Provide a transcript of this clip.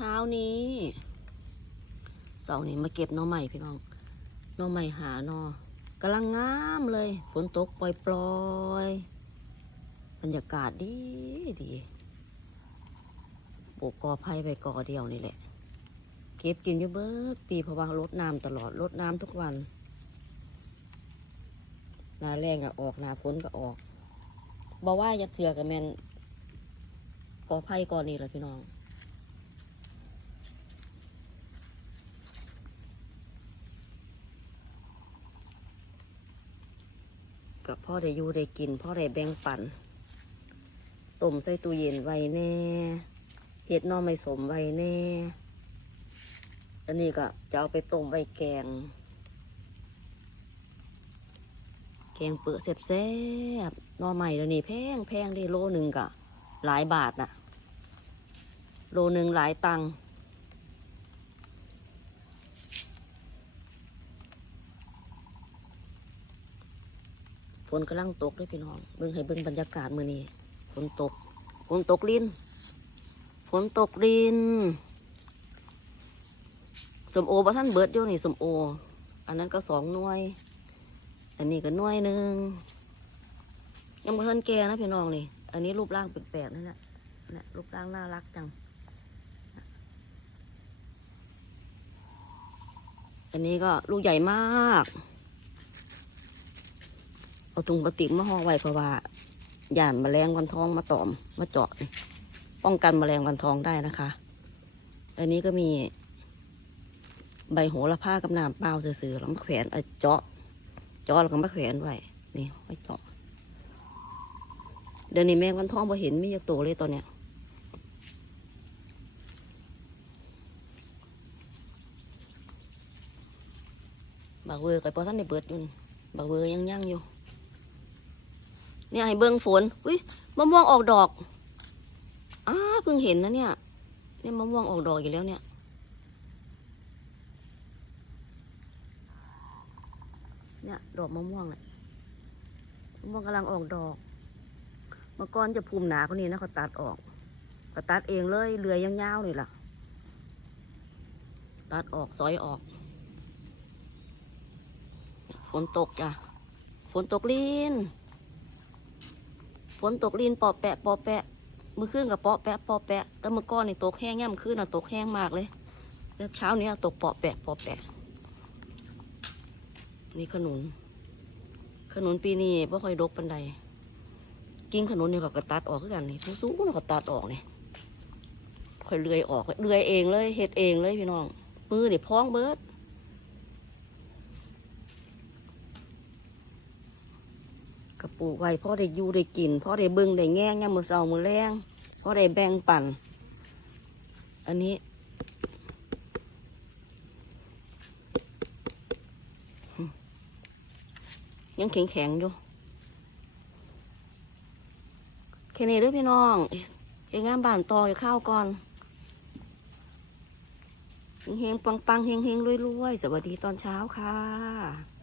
เช้านี้เสาร์นี้มาเก็บน่อใหม่พี่น้องน่อใหม่หาหนอกำลังงามเลย ฝนตกปล่อยๆบรรยากาศดีดีปลูกกอไผ่ไปกอเดียวนี่แหละ เก็บกินอยู่เบิดปีเพราะว่ารดน้ำตลอดรดน้ำทุกวันนาแรงก็ออกนาฝนก็ออกบอกว่าจะเถื่อกับแมนกอไผ่กอนี้แหละพี่น้อง กับพ่อได้อยู่ได้กินพ่อได้แบ่งปันต้มใส่ตู้เย็นไว้แน่เห็ดนอไม่สมไว้แน่ อันนี้ก็จะเอาไปต้มไว้แกง แกงเปื้อแซ่บๆนอใหม่เดี๋ยวนี้แพงแพงได้โลหนึ่งกะหลายบาทน่ะ โลหนึ่งหลายตังค์ ฝนกำลังตกด้วยพี่น้องเบิ่งให้เบิ่งบรรยากาศมื้อนี้ฝนตกฝนตกลินฝนตกลินสมโอบ่ท่านเบิร์ดอยู่นี่สมโอ อันนั้นก็สองหน่วย อันนี้ก็หน่วยหนึ่งยังบ่ทันแกนะพี่น้องนี่ อันนี้รูปร่างแปลกๆนั่นแหละนะรูปร่างน่ารักจัง อันนี้ก็ลูกใหญ่มาก เอาตุงปฏิกมาห่อไว้เพราะว่าย่านแมลงวันทองมาตอมมาเจาะป้องกันแมลงวันทองได้นะคะ อันนี้ก็มีใบโหระพากับน้ำเปล่าซื่อๆแล้วมาแขวนเอาเจาะเจาะแล้วก็มาแขวนไว้นี่ไว้เจาะเดี๋ยวนี้แมงวันทองพอเห็นไมีอยากโตเลยตอนเนี้ยบากเวอร์กับพอท่านในเบิดอยู่นี่บากเวอร์ยังยั่งอยู่ เนี่ยให้เบิ้งฝน อุ้ยมะม่วงออกดอกอ้าเพิ่งเห็นนะเนี่ย เนี่ยมะม่วงออกดอกอยู่แล้วเนี่ยเนี่ยดอกมะม่วงเนี่ยมะม่วงกำลังออกดอกมื่อก่อนจะภูมิหนาคนนี้นะเขาตัดออกเขาตัดเองเลยเรือยยาวๆเลยล่ะ ตัดออกซอยออก ฝนตกจ้ะฝนตกลีน ฝนตกลีนปอแปะปอแปะ มือขึ้นกับปอแปะปอแปะแต่เมื่อก่อนนี่ตกแห้งย่ำขึ้นอะตกแห้งมากเลยแล้วเช้านี้ตกปอแปะปอแปะ นี่ขนุน ขนุนปีนี้ไม่ค่อยดกปันใดกินขนุนเนี่ยเขาก็ตัดออกกันนี่สูงๆเขาก็ตัดออกเนี่ยค่อยเลื่อยออกเลื่อยเองเลยเฮ็ดเองเลยพี่น้อง มือเดี๋ยพ้องเบิด กระปูกไว้พ่อได้อยู่ได้กินพ่อได้เบิ่งได้แง่งยามมือเสามือแรงพ่อได้แบ่งปันอันนี้ ยังแข็งแข็งอยู่แค่นี้เด้อพี่น้องเองงานบ้านต่ออย่าข้าวก่อนเฮงๆปังๆเฮงๆรวยๆ สวัสดีตอนเช้าค่ะ